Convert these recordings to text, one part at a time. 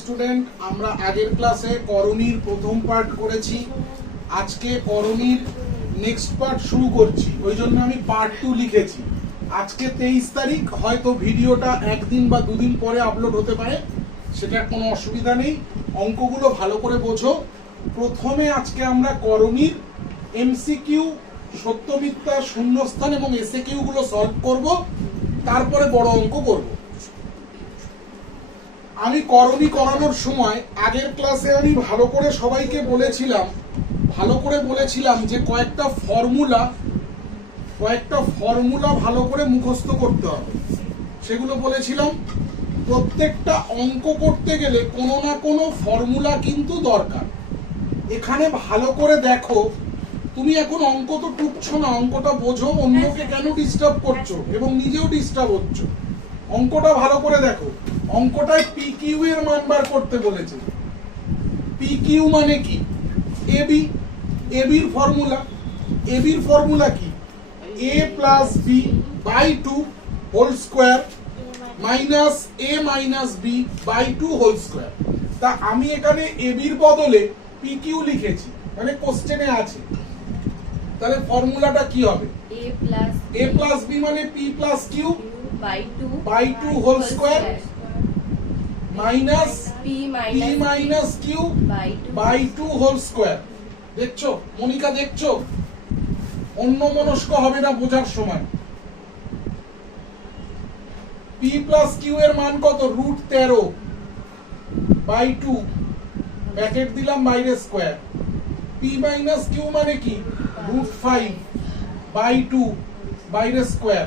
Student, আমরা আগের ক্লাসে করণীর প্রথম পার্ট করেছি। আজকে করণীর নেক্সট পার্ট শুরু করছি, ওই জন্য আমি পার্ট 2 লিখেছি। আজকে 23 তারিখ, হয়তো ভিডিওটা একদিন বা দুদিন পরে আপলোড হতে পারে, সেটা কোনো অসুবিধা নেই। অঙ্কগুলো ভালো করে বোঝো। প্রথমে আজকে আমরা করণীর এমসিকিউ, সত্য মিথ্যা, শূন্যস্থান এবং এসএকিউ গুলো সলভ করব, তারপরে বড় অঙ্ক করব। আমি করণী করানোর সময় আগের ক্লাসে আমি ভালো করে সবাইকে বলেছিলাম যে কয়েকটা ফর্মুলা ভালো করে মুখস্থ করতে হবে। সেগুলো বলেছিলাম। প্রত্যেকটা অঙ্ক করতে গেলে কোনো না কোনো ফর্মুলা কিন্তু দরকার। এখানে ভালো করে দেখো, তুমি এখন অঙ্ক তো টুকছো না, অঙ্কটা বোঝো, অন্যকে কেন ডিস্টার্ব করছো এবং নিজেও ডিস্টার্ব হচ্ছ। অঙ্কটা ভালো করে দেখো। অঙ্কটায় পি কিউ এর মান বার করতে বলেছে। পি কিউ মানে কি? এবির ফর্মুলা কি? A plus B by 2 whole square minus A minus B by 2 whole square. তা আমি এখানে এবির বদলে পি কিউ লিখেছি, মানে কোশ্চেনে আছে। তাহলে ফর্মুলাটা কি হবে? এ প্লাস বি মানে P plus Q by 2 whole square minus P minus Q by 2 whole square. দেখছো মনিকা, দেখছো? অন্য মনস্ক হবে না বোঝার সময়। পি প্লাস কিউ এর মান কত? √13 বাই 2, ব্র্যাকেট দিলাম, বাইরে স্কোয়ার। পি মাইনাস কিউ মানে কি? √5 বাই 2, বাইরে স্কোয়ার।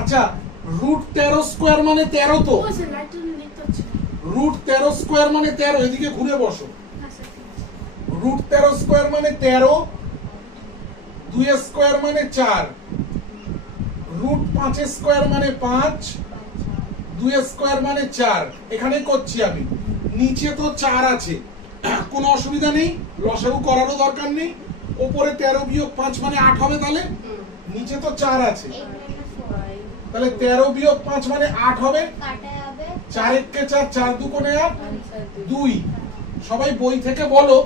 আচ্ছা, √13 স্কোয়ার মানে 13 তো। √13 স্কোয়ার মানে 13, এদিকে ঘুরে বসো। √13 স্কোয়ার মানে 13, 2 স্কোয়ার মানে 4, √5 স্কোয়ার মানে 5, 2 স্কোয়ার মানে 4। এখানে করছি আমি, নিচে তো 4 আছে, কোনো অসুবিধা নেই, লসাগু করারও দরকার নেই। উপরে 13 বিয়োগ 5 মানে 8 হবে। তাহলে নিচে তো 4 আছে, তাহলে 13 বিয়োগ 5 মানে 8 হবে। 4 একে 4, 4 দুগুণে 8, 2। সবাই বই থেকে বলো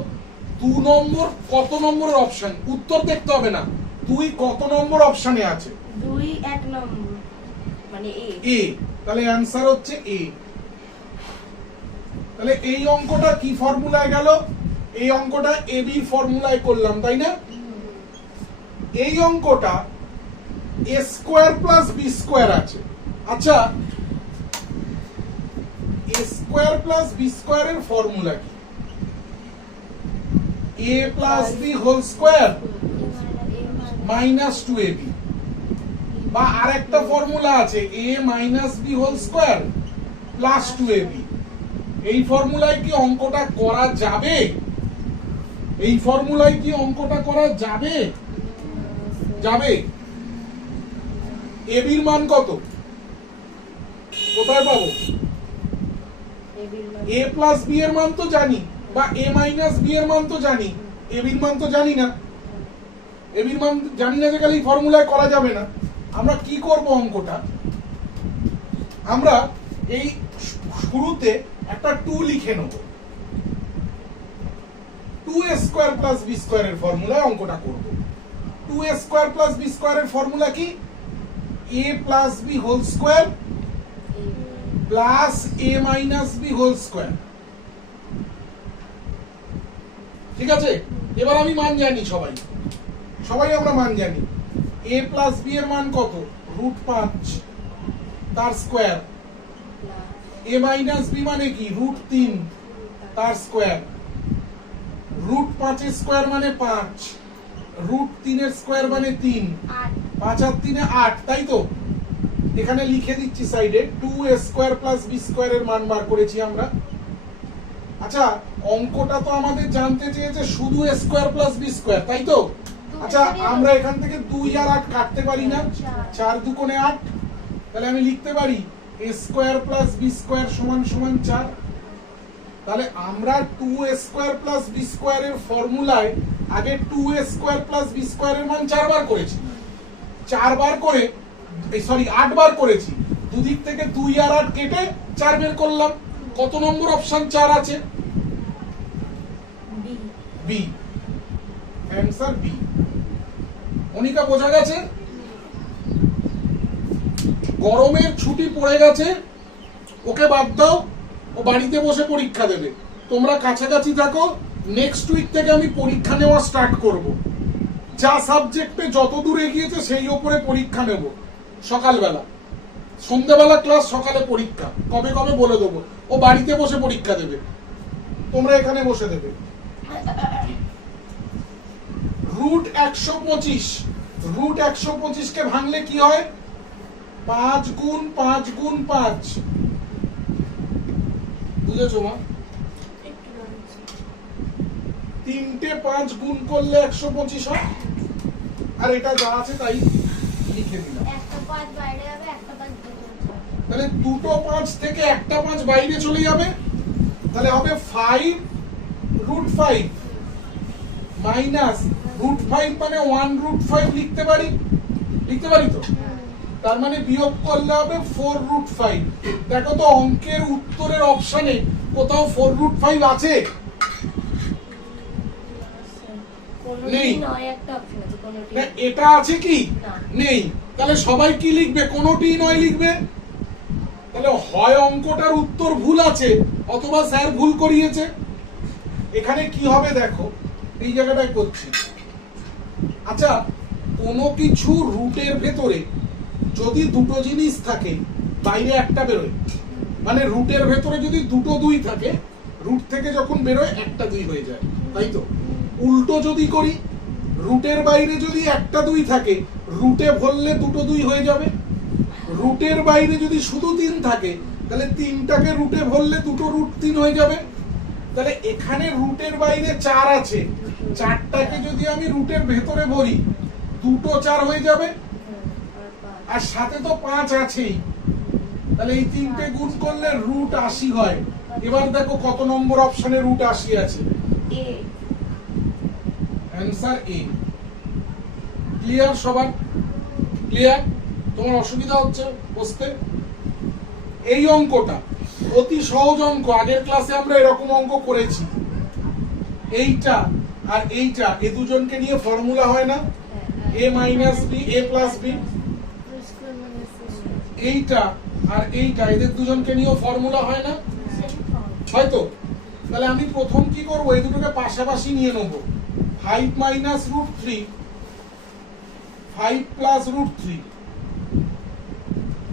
2 নম্বর কত নম্বরের অপশন? উত্তর দেখতে হবে না, 2 কত নম্বর অপশনে আছে? 2 1 নম্বর, মানে এ। তাহলে অ্যানসার হচ্ছে এ। তাহলে এই অঙ্কটা কি ফর্মুলায় গেল? এই অঙ্কটা এবি ফর্মুলায় করলাম, তাই না? এই অঙ্কটা A square plus B square আছে। আচ্ছা, এ স্কোয়ার প্লাস বি স্কোয়ারের ফর্মুলা কি? A plus B whole square minus 2ab, বা আরেকটা ফর্মুলা আছে A minus B whole square plus 2ab। এই ফর্মুলায় কি অঙ্কটা করা যাবে? যাবে। এবির মান কত? কোথায় পাবো? এ প্লাস বি এর মান তো জানি, বা এ মাইনাস বি এর মান তো জানি, এবির মান তো জানি না। এবির মান জানি না যে গেলে এই ফর্মুলায় করা যাবে না। আমরা কি করব? অঙ্কটা আমরা এই শুরুতে একটা 2 লিখে নেব। 2a স্কয়ার প্লাস b স্কয়ারের ফর্মুলায় অঙ্কটা করব। 2a স্কয়ার প্লাস b স্কয়ারের ফর্মুলা কি? a plus b whole square plus a minus b whole square. ঠিক আছে? এবার আমি মান জানি, সবাই আমরা মান জানি। a প্লাস b এর মান কত? √5 তার স্কয়ার। a মাইনাস b মানে কি? √3 তার স্কয়ার। √5 এর স্কয়ার মানে 5, √3 এর স্কয়ার মানে 3, 5 আর 3 8, তাই তো? এখানে লিখে দিচ্ছি সাইডে, 2a স্কয়ার প্লাস b স্কয়ারের মান বার করেছি আমরা। আচ্ছা, অঙ্কটা তো আমাদের জানতে চেয়েছে শুধু a square plus b square, তাই তো? আচ্ছা, আমরা এখান থেকে 2 আর 8 কাটতে পারি না? 4 দুগুণে 8। তাহলে আমি লিখতে পারি a square plus b square সমান সমান 4। তাহলে আমরা 2a স্কয়ার প্লাস b স্কয়ারের ফর্মুলায় আগে 2a স্কয়ার প্লাস b স্কয়ারের মান 4 বার করেছি। 8 বার করেছি। দুদিক থেকে 2 আর 8 কেটে 4 বের করলাম। কত নম্বর অপশন 4 আছে? B. B, answer B. Anika বোঝা গেছে? গরমের ছুটি পড়ে গেছে, ওকে বাদ দাও, ও বাড়িতে বসে পরীক্ষা দেবে। তোমরা কাছাকাছি থাকো, নেক্সট উইক থেকে আমি পরীক্ষা নেওয়া স্টার্ট করব। যা সাবজেক্টে যত দূর এগিয়েছে সেই উপরে পরীক্ষা নেব। সকালবেলা, সন্ধ্যাবেলা ক্লাস, সকালে পরীক্ষা। কবে কবে বলে দেবো। ও বাড়িতে বসে পরীক্ষা দেবে, তোমরা এখানে বসে দেবে। রুট 125, রুট 125 কে ভাঙলে কি হয়? 5 গুণ 5 গুণ 5। বুঝেছো মা? একটু রয়েছে। 3টে 5 গুণ করলে 125 হয়। আর এটা যা আছে তাই লিখে দিলাম। একটা 5 বাইরে যাবে, একটা 5 ভিতরে যাবে। তাহলে দুটো 5 থেকে একটা 5 বাইরে চলে যাবে, তাহলে হবে 5 রুট 5 মাইনাস রুট 5 মানে 1 রুট 5 লিখতে পারি, লিখতে পারি তো? তার মানে বিয়োগ করলে হবে 4 রুট 5। দেখো তো অঙ্কের উত্তরের অপশনে কোথাও 4 রুট 5 আছে? নেই। কোনোটি নয়, একটা অপশন আছে, কোনোটি না, এটা আছে কি? না। নেই। তাহলে সবাই কি লিখবে? কোনোটি নয় লিখবে। তাহলে হয় অঙ্কটার উত্তর ভুল আছে, অথবা স্যার ভুল করিয়েছে। এখানে কি হবে দেখো, এই জায়গাটায় করছি। আচ্ছা, কোনো কিছু রুটের ভেতরে যদি দুটো জিনিস থাকে, বাইরে একটা বেরোয়, মানে রুটের ভেতরে যদি দুটো 2 থাকে, রুট থেকে যখন বেরোয় একটা 2 হয়ে যায়, তাই তো? উল্টো যদি করি, রুটের বাইরে যদি একটা 2 থাকে, রুটে ভরলে দুটো 2 হয়ে যাবে। রুটের বাইরে যদি শুধু 3 থাকে, তাহলে 3টাকে রুটে ভরলে দুটো রুট 3 হয়ে যাবে। তাহলে এখানে রুটের বাইরে 4 আছে, 4টাকে যদি আমি রুটের ভেতরে ভরি, দুটো 4 হয়ে যাবে। আর সাথে তো 5 আছেই, তাহলে এই 3টে গুণ করলে রুট 80 হয়। এবার দেখো কত নম্বর অপশনে রুট 80 আছে? এ। অ্যান্সার এ। ক্লিয়ার সবার? ক্লিয়ার? তোমার অসুবিধা হচ্ছে বুঝতে? এই অঙ্কটা অতি সহজ অঙ্ক, আগের ক্লাসে আমরা এরকম অঙ্ক করেছি। এইটা আর এইটা, এ দুজনকে নিয়ে ফর্মুলা হয় না? a minus B, a plus B. এইটা আর এইটা, এদের দুজনকে নিয়ে ফর্মুলা হয় না? হয়তো। তাহলে আমি প্রথম কি করব, এই দুটোকে পাশাপাশি নিয়ে নেব। 5 মাইনাস রুট 3, 5 প্লাস রুট 3।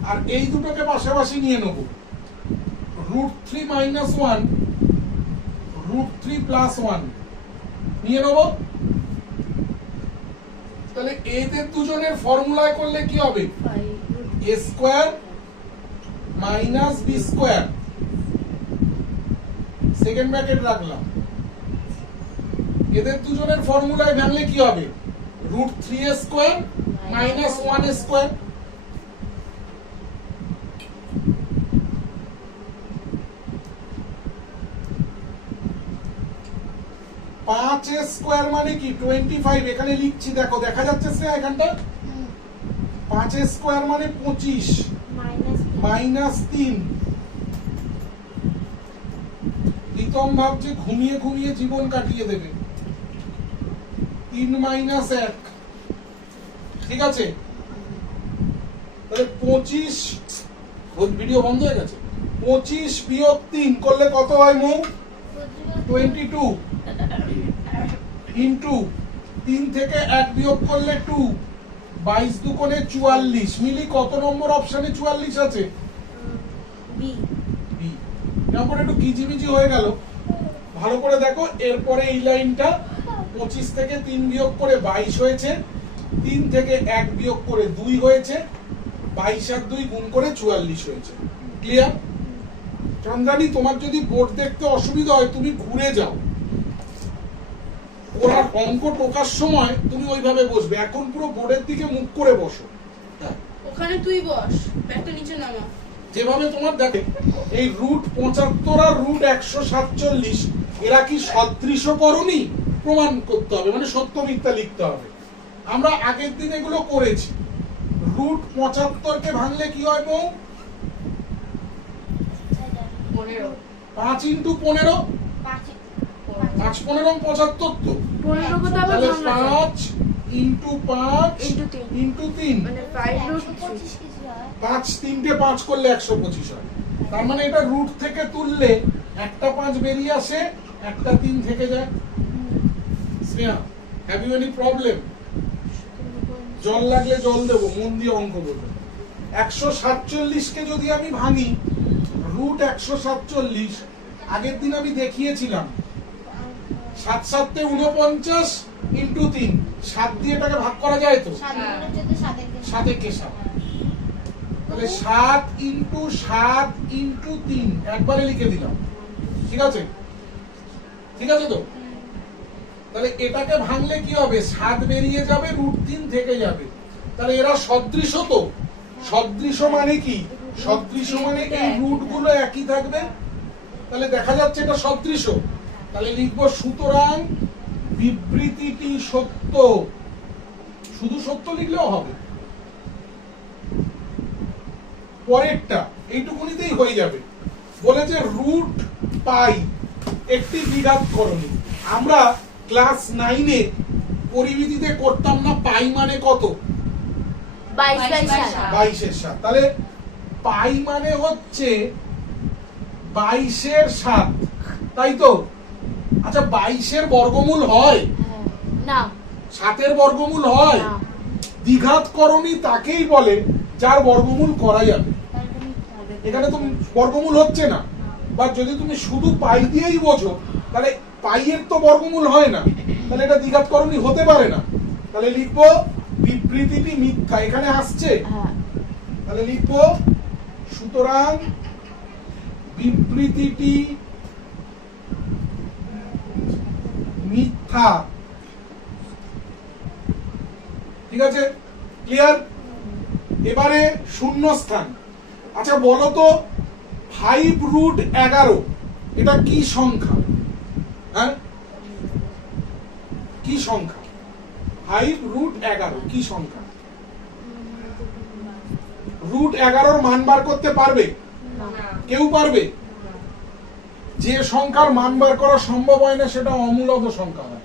আর এই দুটোকে পাশাপাশি নিয়ে নেব। রুট 3 মাইনাস 1, রুট 3 প্লাস 1 নিয়ে নেব। তাহলে এদের দুজনের ফর্মুলায় করলে কি হবে? a square minus B square, second bracket রাখলাম। এদের দুজনের ফর্মুলায় ভাঙলে কি হবে? Root 3 square minus 1 square. পাঁচ স্কয়ার মানে কি? 25। এখানে লিখছি, দেখো দেখা যাচ্ছে এখানটা। 5 স্কয়ার মানে 25 মাইনাস 3। প্রীতম ভাবছে ঘুমিয়ে ঘুমিয়ে জীবন কাটিয়ে দেবে। 3 মাইনাস 1, ঠিক আছে? তাহলে 25, ভিডিও বন্ধ হয়ে গেছে। 25 বিয়োগ 3 করলে কত হয় মৌ? 22 ইন্টু 3 থেকে 1 বিয়োগ করলে 2, 22 দুগুণে 44। মিলি কত নম্বর অপশনে 44 আছে? বি। বি। এরপর একটু কিজিমিজি হয়ে গেল, ভালো করে দেখো। এরপরে এই লাইনটা 25 থেকে 3 বিয়োগ করে 22 হয়েছে, 3 থেকে 1 বিয়োগ করে 2 হয়েছে, 22 আর 2 গুণ করে 44 হয়েছে। ক্লিয়ার? চন্দ্রানী, তোমার যদি বোর্ড দেখতে অসুবিধা হয় তুমি ঘুরে যাও, ওরা অঙ্ক টোকার সময় তুমি ওইভাবে বসবে। এখন পুরো বোর্ডের দিকে মুখ করে বসো। ওখানে তুই বস, ব্যাগটা নিচে নামা। যেভাবে তোমার দেখে এই রুট 75 আর রুট 147, এরা কি সদৃশ করণী? প্রমাণ করতে হবে, মানে সত্য মিথ্যা লিখতে হবে। আমরা আগের দিন এগুলো করেছি। রুট 75 কে ভাঙলে কি হয় বউ? 15 5 ইন্টু 15, 5 15 75 তো, 15 কত আবার তাহলে ভাঙা যায়? 5 ইন্টু 5 Into 3 ইন্টু 3, মানে 5 root 3 125 কেজি হয় 5 3টে 5 করলে 125 হয়। তার মানে এটা রুট থেকে তুললে একটা 5 বেরিয়ে আসে, একটা 3 থেকে যায়। Sneha, have you any problem? জল লাগলে জল দেবো, মন দিয়ে অঙ্ক বলবো। 147 কে যদি আমি ভাঙি, রুট 147, আগের দিন আমি দেখিয়েছিলাম 7 7 49 ইন্টু 3, 7 দিয়ে এটাকে ভাগ করা যায় তো, 7 গুণের যদি 7 এর 7 একে 7, তাহলে 7 ইন্টু 7 ইন্টু 3 একবারে লিখে দিলাম। ঠিক আছে, ঠিক আছে তো? তাহলে এটাকে ভাঙলে কি হবে, 7 বেরিয়ে যাবে, রুট 3 থেকে যাবে। তাহলে এরা সদৃশ তো, সদৃশ মানে কি, সদৃশ মানে এই রুট গুলো একই থাকবে। তাহলে দেখা যাচ্ছে এটা সদৃশ। তাহলে লিখবো সুতরাং বিবৃতিটি সত্য। শুধু সত্য লিখলেও হবে, পরেরটা এইটুকুনিতেই হয়ে যাবে। বলেছে রুট পাই একটি দ্বিঘাত করণী। আমরা ক্লাস 9-এ পরিমিতিতে করতাম না পাই মানে কত, 22 22-এর 7। তাহলে পাই মানে হচ্ছে 22-এর 7, তাই তো? আচ্ছা 22-এর বর্গমূল হয়, না 7-এর বর্গমূল হয়? না দ্বিঘাত করণী তাকেই বলে যার বর্গমূল করা যাবে। এখানে তো বর্গমূল হচ্ছে না, বা যদি তুমি শুধু পাই দিয়েই বোঝো তাহলে পাইয়ের তো বর্গমূল হয় না, তাহলে এটা দ্বিঘাত করণী হতে পারে না। তাহলে লিখবো বিবৃতিটি মিথ্যা, এখানে আসছে। হ্যাঁ তাহলে লিখবো সুতরাং বিবৃতিটি মিথ্যা। ঠিক আছে, ক্লিয়ার? এবারে শূন্যস্থান। আচ্ছা বলো তো 5 রুট 11 এটা কি সংখ্যা? হ্যাঁ, কি সংখ্যা? 5 রুট 11 কি সংখ্যা? রুট 11 মান বার করতে পারবে কেউ? পারবে? যে সংখ্যার মান বার করা সম্ভব হয় না সেটা অমূলদ সংখ্যা হয়।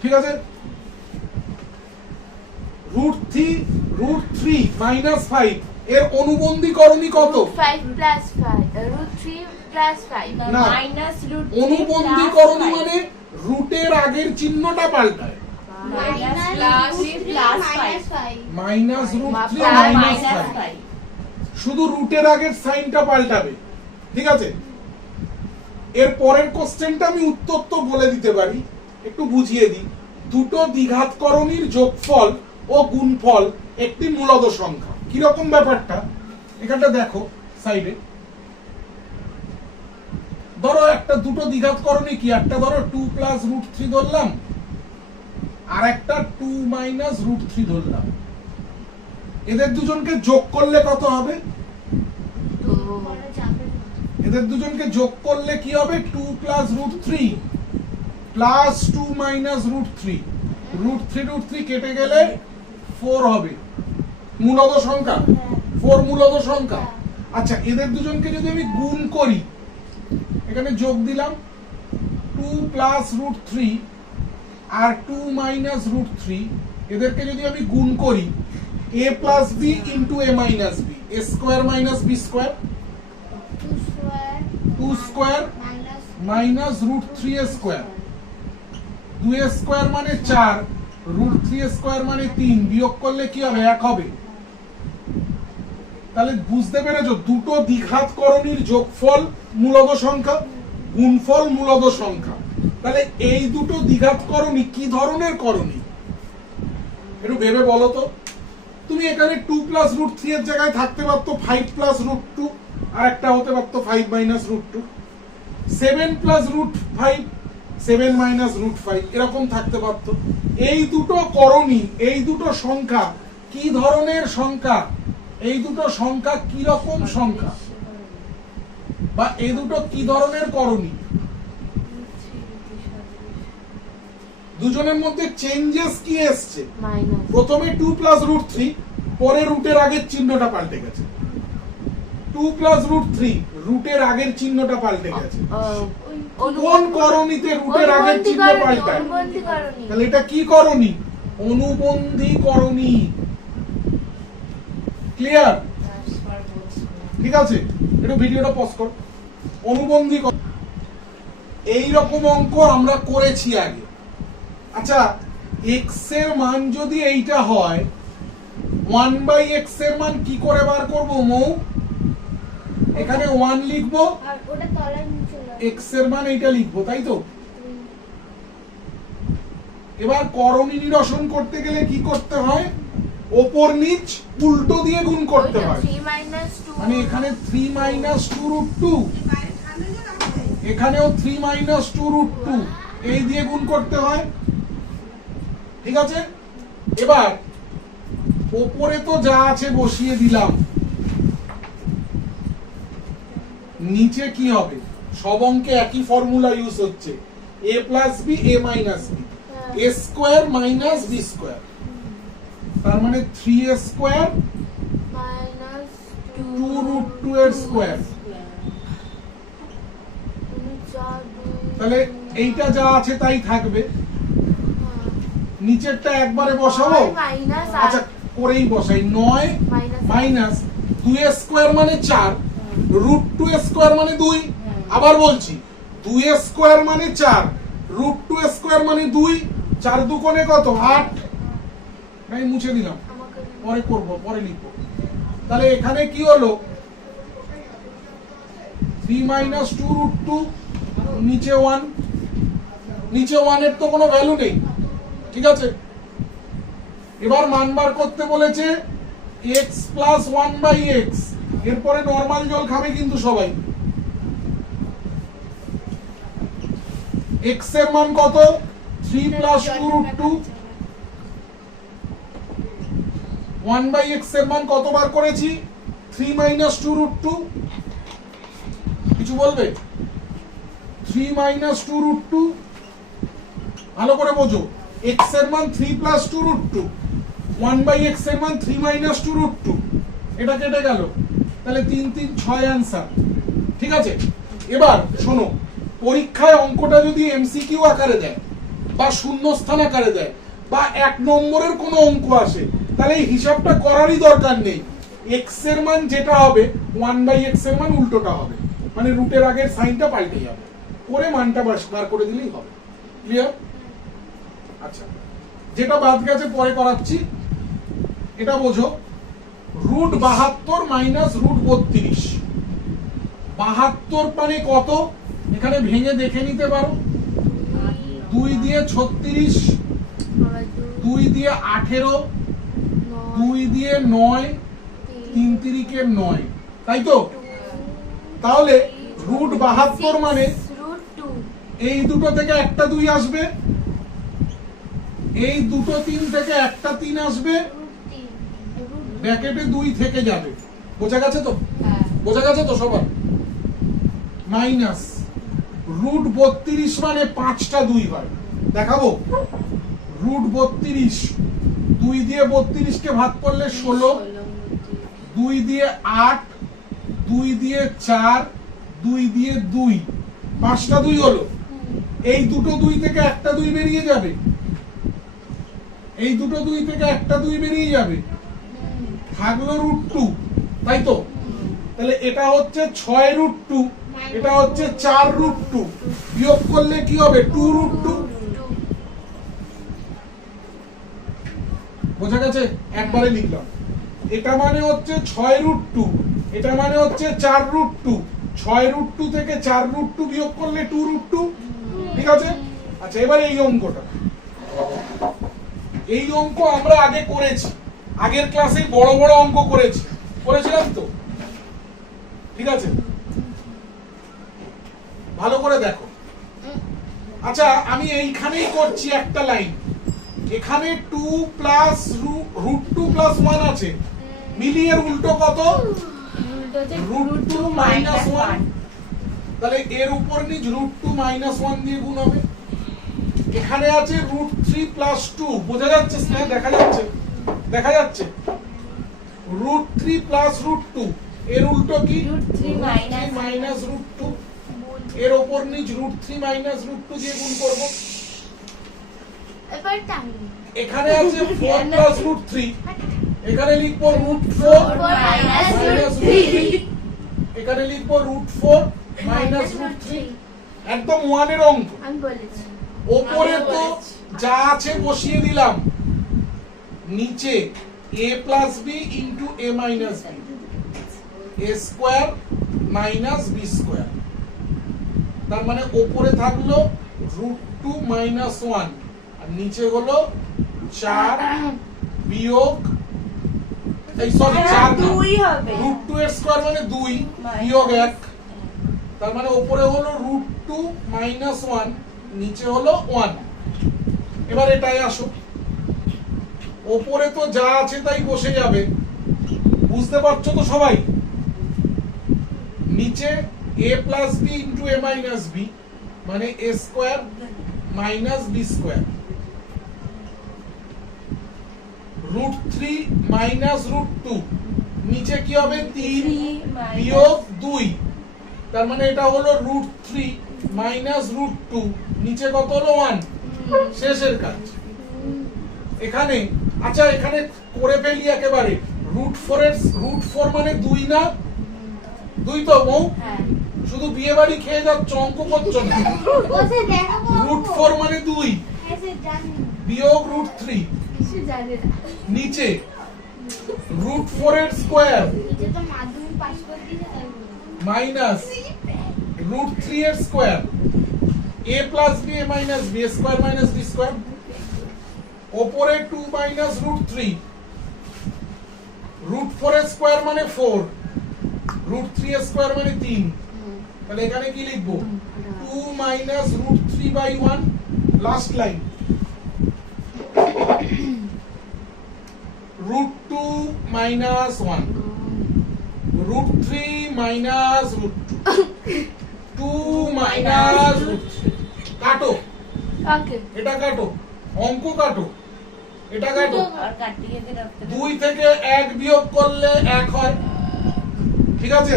ঠিক আছে, রুট 3 মাইনাস 5 এর অনুবন্ধী করণী কত? 5 plus 5 root 3 plus 5 না, মাইনাস রুট অনুবন্ধী করণী মানে রুটের আগের চিহ্নটা পাল্টায়। মাইনাস রুট 3 মাইনাস 5, শুধু রুটের আগের সাইনটা পাল্টাবে। ঠিক আছে, এর পরের কোশ্চেনটা আমি উত্তর তো বলে দিতে পারি, একটু বুঝিয়ে দিই। দুটো দ্বিঘাত করণীর যোগফল ও গুণফল একটি মূলদ সংখ্যা। কিরকম ব্যাপারটা এখানটা দেখো সাইডে। ধরো একটা দুটো দ্বিঘাত করণী কি, একটা ধরো 2 প্লাস রুট 3 ধরলাম, আর একটা 2 মাইনাস রুট 3 ধরলাম। এদের দুজনকে যোগ করলে কত হবে? এদের দুজনকে যোগ করলে কি হবে? 2 plus root 3 plus 2 minus root 3, root 3 কেটে গেলে 4 হবে। মূলদ সংখ্যা 4 মূলদ সংখ্যা। আচ্ছা এদের দুজনকে যদি আমি গুণ করি, এখানে যোগ দিলাম 2 প্লাস রুট 3 আর 2 মাইনাস রুট 3, এদেরকে যদি আমি গুণ করি a plus b into a minus b, a square minus b square, 2 square minus root 3 square, 2 square মানে 4, রুট 3 স্কোয়ার মানে 3, বিয়োগ করলে কি হবে? 1 হবে। তাহলে বুঝতে পেরেছো, দুটো দ্বিঘাত করণীর যোগফল মূলদ সংখ্যা, গুণফল মূলদ সংখ্যা। তাহলে এই দুটো দ্বিঘাত করণী কি ধরনের করণী একটু ভেবে বলো তো। তুমি এখানে 2 প্লাস রুট 3 এর জায়গায় থাকতে পারতো 5 প্লাস রুট 2, আর একটা হতে পারতো 5 minus root 2, 7 plus root 5, 7 minus root 5, এরকম থাকতে পারতো। এই দুটো করণী, এই দুটো সংখ্যা কি ধরনের সংখ্যা, এই দুটো সংখ্যা কি রকম সংখ্যা, বা এই দুটো কি ধরনের করণী? দুজনের মধ্যে চেঞ্জেস কি এসছে? মাইনাস প্রথমে 2 প্লাস রুট 3, পরে রুটের আগের চিহ্নটা পাল্টে গেছে। 2 প্লাস রুট 3 রুটের আগের চিহ্নটা পাল্টে গেছে অনু- কোন করণীতে রুটের আগের চিহ্ন পাল্টায় অনুবন্ধীকরণী। তাহলে এটা কি করণী অনুবন্ধীকরণী ক্লিয়ার ঠিক আছে একটু ভিডিওটা পজ কর অনুবন্ধীকরণ এই রকম অঙ্ক আমরা করেছি আগে আচ্ছা x এর মান যদি এইটা হয় 1/x এর মান কি করে বার করব মৌ এখানে 1 লিখবো আর ওটা তলায় নিচে x এর মান এইটা লিখবো তাই তো এবার করণী নিরসন করতে গেলে কি করতে হয় ওপর নিচ উল্টো দিয়ে গুণ করতে হয় 3 minus 2 মানে এখানে 3 minus 2 root 2 এখানেও 3 minus 2 root 2 এই দিয়ে গুণ করতে হয় ঠিক আছে এবার ওপরে তো যা আছে বসিয়ে দিলাম নিচে কি হবে সব অঙ্কে একই ফর্মুলা ইউজ হচ্ছে a plus b a minus b a square minus b square তার মানে 3a square minus 2 root 2 এর স্কয়ার তাহলে এইটা যা আছে তাই থাকবে নিচেরটা একবারে বসাবো মাইনাস আচ্ছা করেই বসাই 9 মাইনাস 2 এর স্কয়ার মানে 4 রুট 2 এর স্কয়ার মানে 2 আবার বলছি 2 এর স্কয়ার মানে 4 রুট 2 এর স্কয়ার মানে 2 4 দুগুণে কত 8 নাই মুছে দিলাম পরে করব পরে লিখব তাহলে এখানে কি হলো 3 minus 2 root 2 নিচে 1 নিচে 1 এর তো কোনো ভ্যালু নেই ঠিক আছে এবার মান বার করতে বলেছে x plus 1/x এরপরে নরমাল জল খাবে কিন্তু সবাই x এর মান কত 3 plus 2 root 2 1/x এর মান কতবার করেছি 3 minus 2 root 2 কিছু বলবে 3 minus 2 root 2 ভালো করে বোঝো x এর মান 3 plus 2 root 2 1/x এর মান 3 minus 2 root 2 এটা কেটে গেল তাহলে 3 3 6 आंसर ঠিক আছে এবার শোনো পরীক্ষায় অঙ্কটা যদি এমসিকিউ আকারে দেয় বা শূন্যস্থান আকারে দেয় বা এক নম্বরের কোনো অঙ্ক আসে তাহলে এই হিসাবটা করারই দরকার নেই x এর মান যেটা হবে 1/x এর মান উল্টোটা হবে মানে রুটের আগের সাইনটা পাল্টে যাবে করে মানটা বার করে দিলেই হবে ক্লিয়ার আচ্ছা যেটা বাদ গেছে পরে করাচ্ছি এটা বোঝো রুট 72 মাইনাস রুট 32 72 মানে কত এখানে ভেঙে দেখে নিতে পারো 2 দিয়ে 36 2 দিয়ে 18 2 দিয়ে 9 3 তিরিকে 9 তাই তো তাহলে রুট 72 মানে root 2 এই দুটো থেকে একটা 2 আসবে এই দুটো 3 থেকে একটা 3 আসবে ব্র্যাকেটে 2 থেকে যাবে বোঝা গেছে তো বোঝা গেছে তো সবার মাইনাস রুট 32 মানে 5টা 2 হয় দেখাবো রুট 32 2 দিয়ে 32 কে ভাগ করলে 16 2 দিয়ে 8 2 দিয়ে 4 2 দিয়ে 2 5টা 2 হলো এই দুটো 2 থেকে একটা 2 বেরিয়ে যাবে এই দুটো 2 থেকে একটা 2 বেরিয়ে যাবে থাকলো রুট 2 তাই তো তাহলে এটা হচ্ছে 6 রুট 2 এটা হচ্ছে 4 রুট 2 বিয়োগ করলে কি হবে 2 রুট 2 বোঝা গেছে একবারে লিখলাম এটা মানে হচ্ছে 6 রুট 2 এটা মানে হচ্ছে 4 রুট 2 6 রুট 2 থেকে 4 রুট 2 বিয়োগ করলে 2 রুট 2 ঠিক আছে আচ্ছা এবারে এই অঙ্কটা এই অঙ্ক আমরা আগে করেছি আগের ক্লাসে বড় বড় অঙ্ক করেছিলাম তো ঠিক আছে ভালো করে দেখো আচ্ছা আমি এইখানেই করছি একটা লাইন এখানে 2 প্লাস রুট 2 প্লাস 1 আছে মিলিয়ে উল্টো কত রুট 2 মাইনাস 1 তাহলে এর উপর নিচ রুট 2 মাইনাস 1 দিয়ে গুণ হবে এখানে আছে রুট 3 প্লাস 2 বোঝা যাচ্ছে স্নেহ দেখা যাচ্ছে রুট 3 প্লাস রুট 2 এর উল্টো কি √3 minus মাইনাস √2, এর ওপর নিচ √3 মাইনাস √2 দিয়ে গুণ করব। এবার টাইম এখানে আছে 4 প্লাস √3, এখানে লিখবো √4 minus মাইনাস √3, এখানে লিখবো √4 মাইনাস √3, একদম 1 এর অঙ্ক। আমি বলেছি ওপরে তো যা আছে বসিয়ে দিলাম, নিচে a plus b into a minus b, a square minus b square. তার মানে ওপরে থাকলো √2 মাইনাস 1 আর নিচে হলো 4 বিয়োগ এই সরি 4 2 হবে √2 এর স্কোয়ার মানে 2 বিয়োগ 1, তার মানে ওপরে হলো √2 মাইনাস 1, নিচে হলো 1। এবার এটাই আসো, ওপরে তো যা আছে তাই বসে যাবে, বুঝতে পারছো তো সবাই? নিচে a plus b into a minus b মানে a square minus b square, √3 minus √2, নিচে কি হবে 3 বিয়োগ 2, তার মানে এটা হলো √3 মাইনাস √2, নিচে কত হলো 1, শেষের কাজ। এখানে আচ্ছা এখানে করে ফেলি একেবারে, √4 মানে 2 না, 2 তো বউ, হ্যাঁ শুধু বিয়ে বাড়ি খেয়ে যাচ্ছ, অঙ্ক করছো না। বসে দেখো √4 মানে 2 এসে জানি বিয়োগ √3, কিছু জানি না নিচে √4 এর স্কোয়ার এটা তো মাধ্যমিক পাস করে দিয়েছে তাই বলছি। মাইনাস √3 এর square, a plus b a minus b square minus b square, ওপরে 2 মাইনাস √3, √4 এর স্কোয়ার মানে 4, √3 এর স্কোয়ার মানে 3, তাহলে এখানে কি লিখবো 2 minus √3/1, last line √2 minus 1, √3 minus √2, 2 minus √3, কাটো ওকে এটা কাটো, অঙ্ক কাটো, এটা কাটো, আর কাটিয়ে দিয়ে রাখতে 2 থেকে 1 বিয়োগ করলে 1 হয়, ঠিক আছে?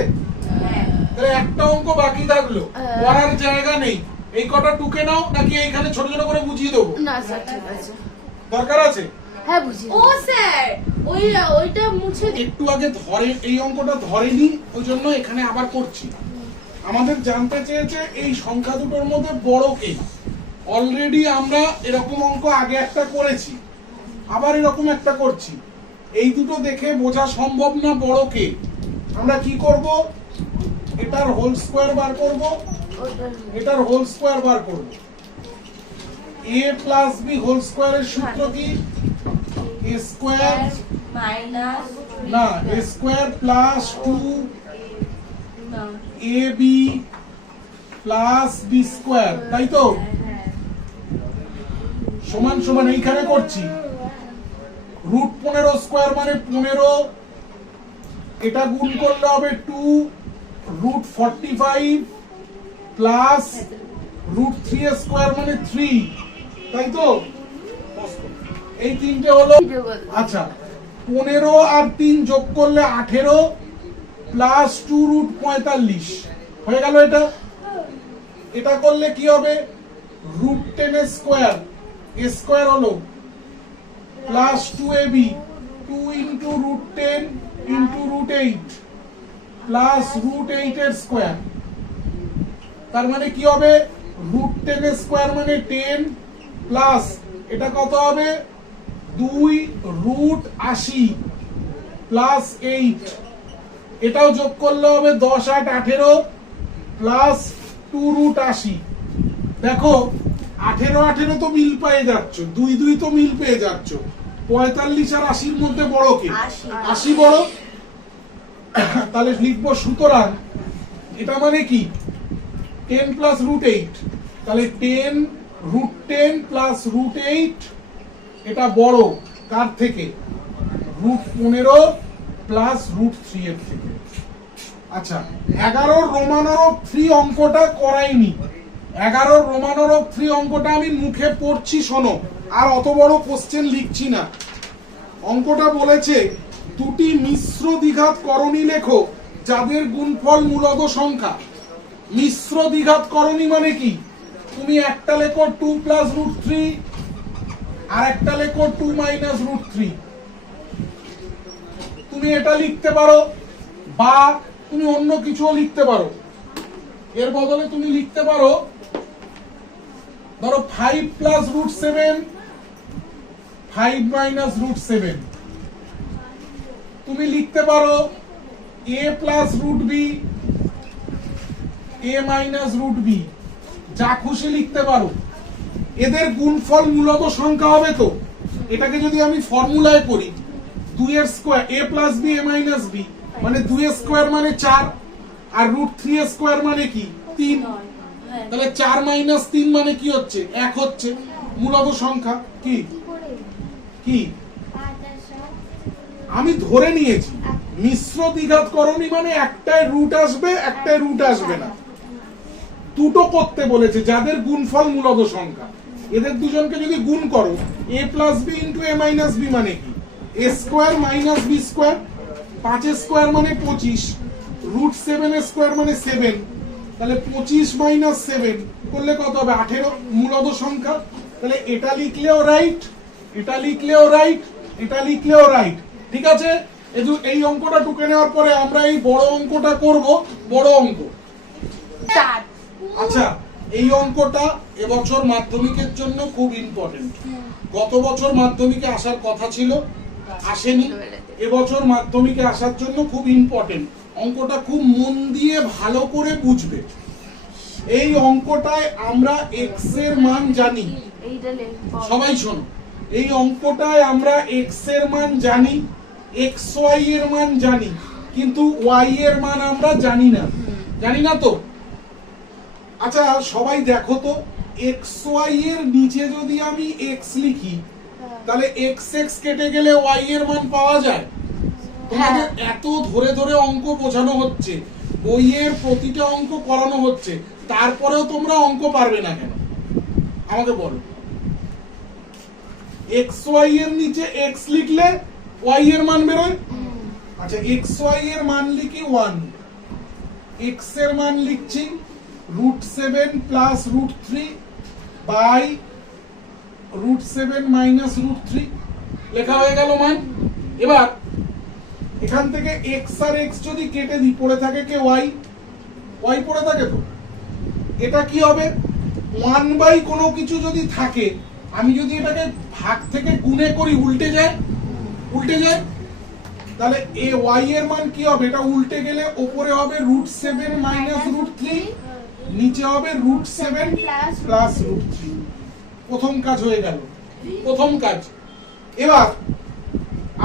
হ্যাঁ তাহলে একটা অঙ্ক বাকি থাকলো, করার জায়গা নেই, এই কটা টুকে নাও নাকি এইখানে ছোট ছোট করে বুঝিয়ে দেবো, না স্যার ঠিক আছে দরকার আছে? হ্যাঁ বুঝি ও স্যার ওইটা মুছে দিন। একটু আগে ধরে এই অঙ্কটা ধরেনি, ওই জন্য এখানে আবার করছি। আমাদের জানতে চেয়েছে এই সংখ্যা দুটোর মধ্যে বড় কে। অলরেডি আমরা এরকম অঙ্ক আগে একটা করেছি, আবার এরকম একটা করছি। এই দুটো দেখে বোঝা সম্ভব না বড় কে। আমরা কি করব, এটার হোল স্কোয়ার বার করব, এটার হোল স্কোয়ার বার করব। a প্লাস b হোল স্কোয়ারের সূত্র কি, a স্কোয়ার মাইনাস না a square plus 2 ab plus b square, তাই তো? সমান সমান এইখানে করছি, √15 স্কোয়ার মানে 15, এটা গুণ করলে হবে 2 √45 প্লাস √3 স্কোয়ার মানে 3, তাই তো? এই তিনটে হলো। আচ্ছা 15 আর 3 যোগ করলে 18 প্লাস 2 √45 হয়ে গেল। এটা করলে কি হবে, √10 স্কোয়ার, a স্কোয়ার হলো plus 2ab, 2 into √10 into √8 plus √8 এর স্কোয়ার, তার মানে কি হবে √10 স্কোয়ার মানে 10 প্লাস এটা কত হবে 2 √80 প্লাস 8, এটাও যোগ করলে হবে 10 8 18 প্লাস 2 √80। দেখো 18 18 তো মিল পেয়ে যাচ্ছ, 2 2 তো মিল পেয়ে যাচ্ছ, 45 আর 80 এর মধ্যে বড় কে? 80 বড়। তাহলে লিখবো সুতরাং এটা মানে কি 10 প্লাস √8, তাহলে 10 √10 প্লাস √8 এটা বড় কার থেকে, √15 প্লাস √3 এর থেকে। আচ্ছা 11 রোমানরব 3 অঙ্কটা করাইনি, 11 রোমানরব 3 অঙ্কটা আমি মুখে পড়ছি, শোনো, আর অত বড় কোশ্চেন লিখছি না। অঙ্কটা বলেছে দুটি মিশ্র দ্বিঘাত করণী লেখো যাদের গুণফল মূলদ সংখ্যা। মিশ্র দ্বিঘাত করণী মানে কি? তুমি একটা লেখো 2 প্লাস রুট 3 আর একটা লেখো 2 মাইনাস রুট 3। তুমি এটা লিখতে পারো বা তুমি অন্য কিছুও লিখতে পারো। এর বদলে তুমি লিখতে পারো ধরো 5 প্লাস রুট 7 5 মাইনাস রুট 7। তুমি লিখতে পারো a plus root B a minus root B. যা খুশি লিখতে পারো। এদের গুণফল মূলত সংখ্যা হবে তো। এটাকে যদি আমি ফর্মুলায় করি 2 এর square a plus b a minus b মানে 2 এর স্কয়ার মানে 4 আর রুট 3 এর স্কয়ার মানে কি 3। হ্যাঁ। তাহলে 4 মাইনাস 3 মানে কি হচ্ছে 1 হচ্ছে মূলত সংখ্যা। কি কি আমি ধরে নিয়েছি মিশ্র দ্বিঘাত করণী মানে একটাই রুট আসবে একটাই রুট আসবে না। দুটো করতে বলেছে যাদের গুণফল মূলদ সংখ্যা। এদের দুজনকে যদি গুণ করো a plus b into a minus b মানে কি a square minus b square. 5 এর স্কোয়ার মানে 25 রুট 7 এর স্কোয়ার মানে 7। তাহলে 25 মাইনাস 7 করলে কত হবে 18 মূলদ সংখ্যা। তাহলে এটা লিখলেও রাইট এটা লিখলেও রাইট এটা লিখলেও রাইট। ঠিক আছে, এই অঙ্কটা টুকে নেওয়ার পরে আমরা এই বড় অঙ্কটা করব। বড় অঙ্ক। আচ্ছা, এই অঙ্কটা এবছর মাধ্যমিকের জন্য খুব ইম্পর্টেন্ট। গত বছর মাধ্যমিকে আসার কথা ছিল, আসেনি। এবছর মাধ্যমিকে আসার জন্য খুব ইম্পর্টেন্ট। অঙ্কটা খুব মন দিয়ে ভালো করে বুঝবে। এই অঙ্কটায় আমরা x এর মান জানি। সবাই শোনো, এই অঙ্কটায় আমরা x এর মান জানি, xy এর মান জানি, কিন্তু y এর মান আমরা জানি না। জানি না তো? আচ্ছা সবাই দেখো তো, xy এর নিচে যদি আমি x লিখি তাহলে x কেটে গেলে y এর মান পাওয়া যায়? তোমাদের এত ধরে ধরে অঙ্ক বোঝানো হচ্ছে, বইয়ের প্রতিটা অঙ্ক করানো হচ্ছে, তারপরেও তোমরা অঙ্ক পারবে না কেন আমাকে বলো? xy এর নিচে x লিখলে y এর মান বেরোয়। আচ্ছা xy এর মান লিখি 1, x এর মান লিখছি root 7 plus root 3 by root 7 minus root 3 লেখা হয়ে গেল মান। এবার এখান থেকে x আর x যদি কেটে দিই পড়ে থাকে কে y, y পড়ে থাকে তো। এটা কি হবে 1 বাই কোনো কিছু যদি থাকে, আমি যদি এটাকে ভাগ থেকে গুণে করি উল্টে যায়, উল্টে যায়। তাহলে এ y এর মান কি হবে? এটা উল্টে গেলে উপরে হবে রুট 7 মাইনাস রুট 3, নিচে হবে রুট 7 প্লাস রুট 3। প্রথম কাজ হয়ে গেল, প্রথম কাজ। এবার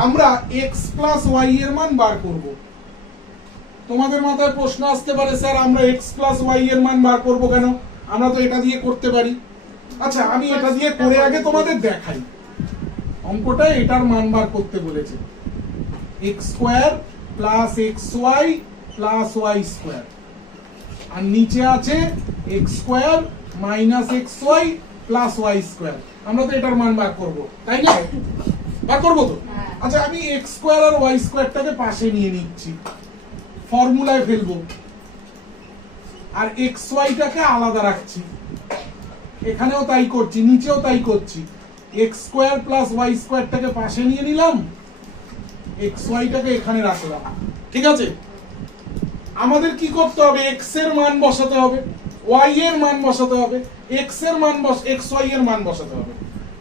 আমরা x প্লাস y এর মান বার করব। তোমাদের মাথায় প্রশ্ন আসতে পারে, স্যার আমরা x প্লাস y এর মান বার করব কেন? আমরা তো এটা দিয়ে করতে পারি। আচ্ছা আমি এটা দিয়ে করে আগে তোমাদের দেখাই। অঙ্কটা এটার মান বার করতে বলেছে, x square plus xy plus y square, আর নিচে আছে x square minus xy plus y square. আমরা তো এটার মান বার করব, তাই না? বার করবো তো। আচ্ছা আমি x স্কয়ার আর y স্কয়ারটাকে পাশে নিয়ে নিচ্ছি, ফর্মুলায় ফেলবো, আর xy টাকে আলাদা রাখছি। এখানেও তাই করছি, নিচেও তাই করছি। x স্কয়ার প্লাস y স্কয়ারটাকে পাশে নিয়ে নিলাম, xy টাকে এখানে রাখলাম। ঠিক আছে, আমাদের কি করতে হবে? x এর মান বসাতে হবে, y এর মান বসাতে হবে, x এর মান xy এর মান বসাতে হবে।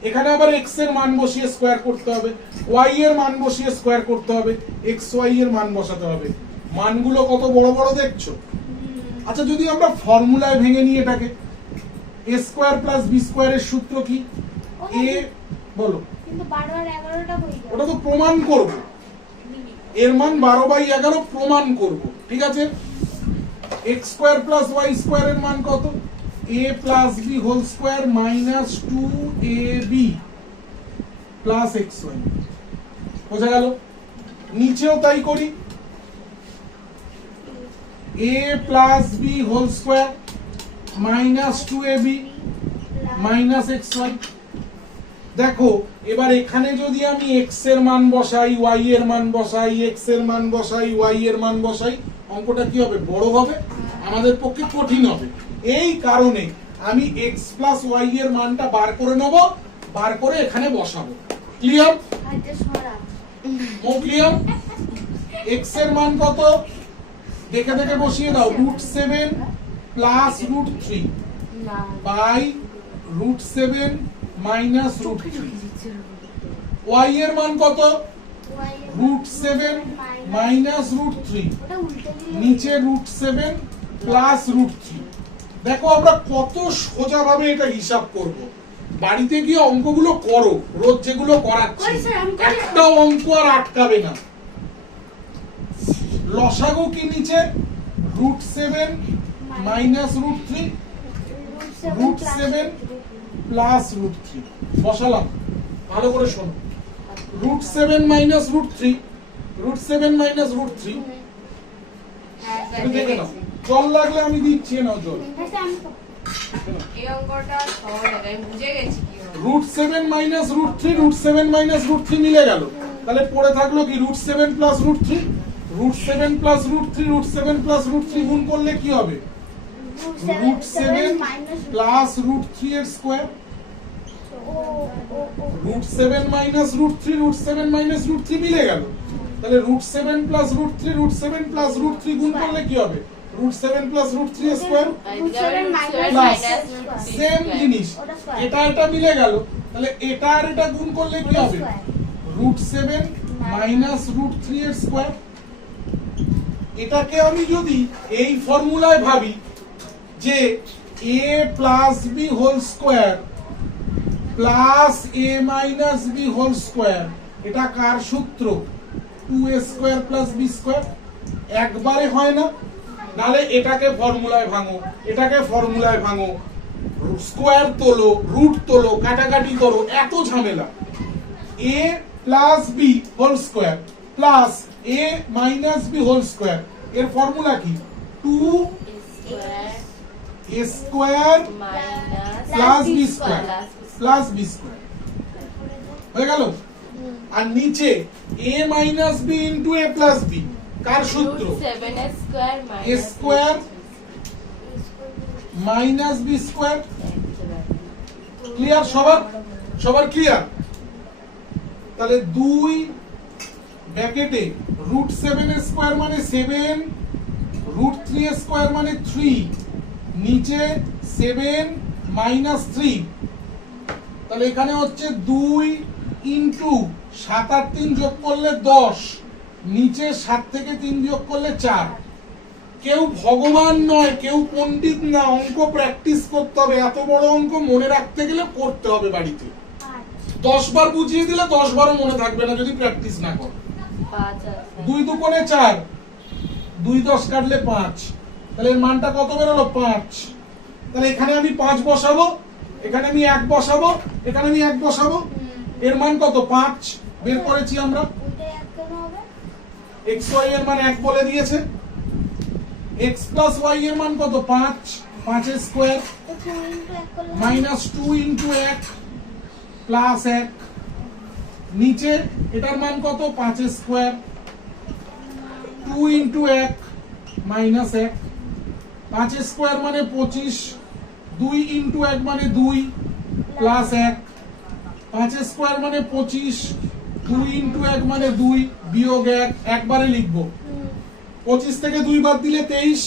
এখানে আবার x এর মান বসিয়ে স্কয়ার করতে হবে, y এর মান বসিয়ে স্কয়ার করতে হবে, xy এর মান বসাতে হবে। মানগুলো কত বড় বড় দেখছো? আচ্ছা যদি আমরা ফর্মুলায় ভেঙে নিই এটাকে, a স্কয়ার প্লাস b স্কয়ারের সূত্র কি? a বলো। কিন্তু 12 আর 11টা হয়ে গেল। ওটা তো প্রমাণ করব, এর মান 12/11 প্রমাণ করব। ঠিক আছে, x স্কয়ার প্লাস y স্কয়ারের মান কত? a plus b whole square minus 2ab plus xy। বোঝা গেল? নিচেও তাই করি, a plus b whole square minus 2ab minus xy। দেখো এবার এখানে যদি আমি x এর মান বসাই, y এর মান বসাই, x এর মান বসাই, y এর মান বসাই, অঙ্কটা কি হবে, বড় হবে, আমাদের পক্ষে কঠিন হবে। এই কারণে আমি x প্লাস ওয়াই এর মানটা বার করে নেব, বার করে এখানে বসাবো। ক্লিয়ার? হাতে সরা নো ক্লিয়ার? x এর মান কত দেখে দেখে বসিয়ে দাও, √7 প্লাস √3 না বাই √7 মাইনাস √3। y এর মান কত, √7 মাইনাস √3, ওটা উল্টে দিলে নিচে √7 প্লাস √3। দেখো আমরা কত সোজা ভাবে এটা হিসাব করব। বাড়িতে গিয়ে অঙ্কগুলো করো, রোজ যেগুলো করাচ্ছি, করি স্যার, আমি করি। একটা অঙ্ক আর আটকাবে না। লসাগু কি নিচে, √7 মাইনাস √3 √7 প্লাস √3 বসালাম। ভালো করে শোনো, √7 মাইনাস √3, √7 মাইনাস √3, হ্যাঁ স্যার তুমি দেখে নাও। দেখেছি। জল লাগলে আমি দিচ্ছি, নাও জল। এই অঙ্কটা সহজ হবে, আমি বুঝে গেছি কি হবে। √7 মাইনাস √3, √7 মাইনাস √3 মিলে গেল, তাহলে পড়ে থাকলো কি √7 প্লাস √3, √7 প্লাস √3, √7 প্লাস √3 গুণ করলে কি হবে, √7 প্লাস √3 এর স্কয়ার, √7 মাইনাস √3, √7 মাইনাস √3 মিলে গেল, তাহলে √7 প্লাস √3, √7 প্লাস √3 গুণ করলে কি হবে, √7 প্লাস √3 এর স্কয়ার। সেম জিনিস, এটা এটা মিলে গেল, তাহলে এটা আর এটা গুণ করলে কি হবে, √7 মাইনাস √3 এর স্কয়ার। এটাকে আমি যদি এই ফর্মুলায় ভাবি যে a plus B whole square plus a minus B whole square, এটা কার সূত্র, 2a square plus b square. একবারে হয় না, নালে এটাকে ফর্মুলায় ভাঙো, এটাকে ফর্মুলায় ভাঙো, স্কয়ার তোলো, রুট তোলো, কাটাকাটি করো, এত ঝামেলা। a plus b whole square plus a minus b whole square, এর ফর্মুলা কি, 2a square plus b square plus b square হয়ে গেল। আর নিচে a minus b into a plus b, কার সূত্র, a square minus b square. Clear সবার, সবার ক্লিয়ার? তাহলে 2 ব্র্যাকেটে √7 এর স্কয়ার মানে 7, √3 এর স্কয়ার মানে 3, নিচে 7 মাইনাস 3, তাহলে এখানে হচ্ছে 2 ইনটু 7 আর 3 যোগ করলে 10, নিচে 7 থেকে 3 যোগ করলে 4। কেউ ভগবান নয়, কেউ পণ্ডিত না, অঙ্ক প্র্যাকটিস করতে হবে। এত বড় অঙ্ক মনে রাখতে গেলে করতে হবে বাড়িতে। 10 বার বুঝিয়ে দিলে 10 বারও মনে থাকবে না যদি প্র্যাকটিস না করো। 2 দুগুণে 4, 2 10 কাটলে 5, তাহলে এর মানটা কত বেরোলো, 5। তাহলে এখানে আমি 5 বসাবো, এখানে আমি 1 বসাবো, এখানে আমি 1 বসাবো, এর মান কত, 5 বের করেছি আমরা। x y এর মান 1 বলে দিয়েছে, x প্লাস y এর মান কত, 5, 5 এর স্কয়ার মাইনাস 2 ইনটু 1 প্লাস 1, নিচে এটার মান কত, 5 এর স্কয়ার, 2 ইনটু 1 মাইনাস 1, 5 এর স্কয়ার মানে 25, 2 ইনটু 1 মানে 2 প্লাস 1, 5 এর স্কয়ার মানে 25, 2 ইনটু 1 মানে 2 বিয়োগ 1, একবারে লিখবো। 25 থেকে 2 বাদ দিলে 23,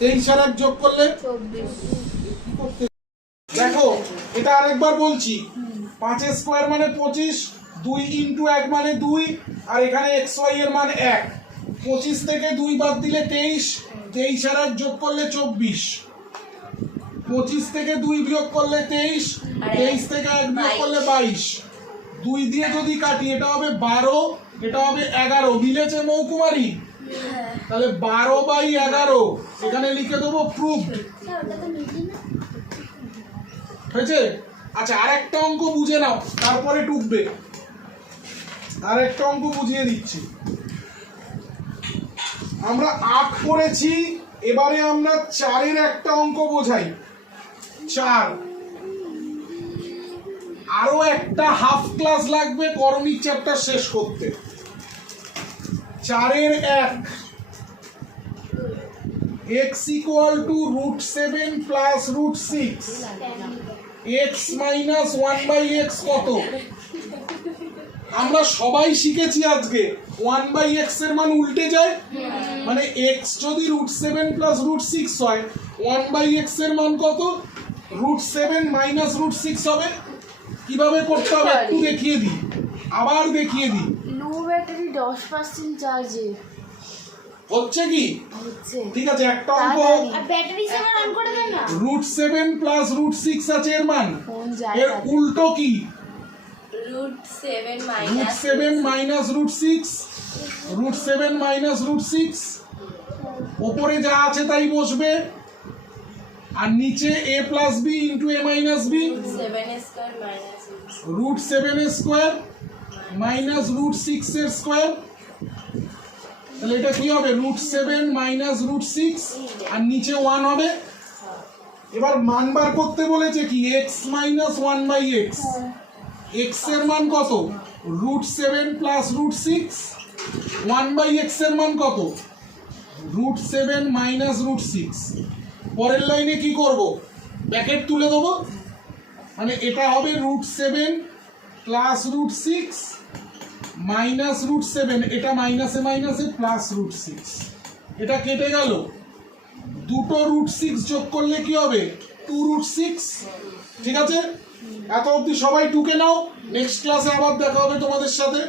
23 আর 1 যোগ করলে 24। দেখো এটা আরেকবার বলছি, 5 এর স্কয়ার মানে 25, 2 ইনটু 1 মানে 2, আর এখানে xy এর মান 1। 25 থেকে 2 বাদ দিলে 23, 23 আর 1 যোগ করলে 24। 25 থেকে 2 বিয়োগ করলে 23, 23 থেকে 1 বিয়োগ করলে 22। 2 দিয়ে যদি কাটি এটা হবে 12, এটা হবে 11, মিলেছে মৌকুমারি? তাহলে 12/11 এখানে লিখে দেবো প্রুফড। হয়েছে? আচ্ছা আরেকটা অঙ্ক বুঝে নাও, তারপরে টুকবে। আরেকটা অঙ্ক বুঝিয়ে দিচ্ছি। আমরা 8 পড়েছি, এবারে আমরা 4 এর একটা অঙ্ক বোঝাই। 4 আরো একটা হাফ ক্লাস লাগবে করণিক চ্যাপ্টার শেষ করতে। 4 এর 1 x equal to √7 plus √6, x minus 1/x কত? আমরা সবাই শিখেছি আজকে 1/x এর মান উল্টে যায়, মানে x যদি √7 প্লাস √6 হয় 1/x এর মান কত? √7 মাইনাস √6 হবে। কিভাবে করতে হবে একটু দেখিয়ে দিই, আবার দেখিয়ে দিই। লো ব্যাটারি 10% চার্জে হচ্ছে কি? হচ্ছে। ঠিক আছে, একটা অঙ্ক আর ব্যাটারি সেভার অন করে দেন না। √7 প্লাস √6 আছে এর মান, ফোন যায় এর উল্টো কি? √7 √7 মাইনাস √6, √7 মাইনাস √6, ওপরে যা আছে তাই বসবে, আর নিচে a plus b into a minus b, √7 এর স্কোয়ার মাইনাস √6 এর স্কোয়ার। তাহলে এটা কি হবে? √7 মাইনাস √6 আর নিচে 1 হবে। এবার মান বার করতে বলেছে কি? x মাইনাস 1/x, x এর মান কত? √7 প্লাস √6, 1/x এর মান কত? √7 মাইনাস √6। পরের লাইনে কি করব? ব্র্যাকেট তুলে দেবো, মানে এটা হবে √7 প্লাস √6 মাইনাস √7, এটা মাইনাসে মাইনাসে প্লাস √6, এটা কেটে গেল। দুটো √6 যোগ করলে কি হবে? 2√6। ঠিক আছে, এত অবধি সবাই টুকে নাও, নেক্সট ক্লাসে আবার দেখা হবে তোমাদের সাথে।